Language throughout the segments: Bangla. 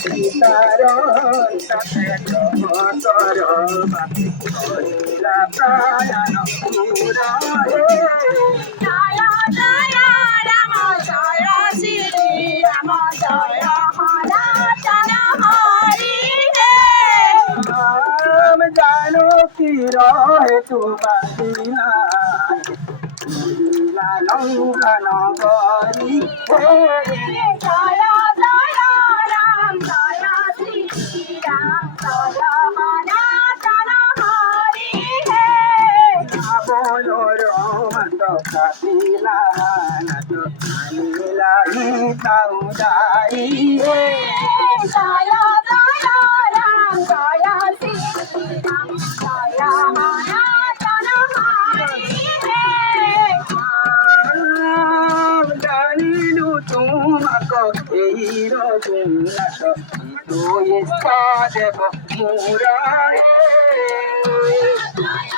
সীতারণ তাতে কর বাকি করিলা প্রাণ পুরারে জয় জয় রাম জয় শ্রী রাম জয় সনাতন হরি হে রাম জানো কি রহে তু বাঁধিলা লঙ্কা নগরী হে জয় জয় রাম জয় শ্রী রাম জয় সনাতন হরি হে বলো রোমন্ত কাপিলা নীলা তাউ যাই হে জয় জয় রাম জয় শ্রী রাম জয় সনাতন হরি হে জানিলু তোমাক এই রঘুনাথ তো ইচ্ছা দেব মুরারে জয়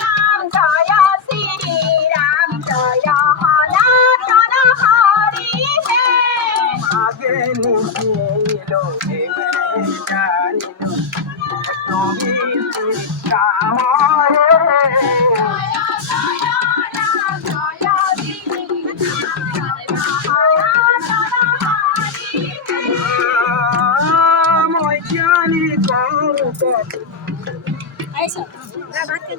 রাম জয় শ্রী রাম জয় সনাতন হরি হে আগে নিখিল দেবে জানিলু তুমি রাম রে মই জানি কত ऐसा बात कर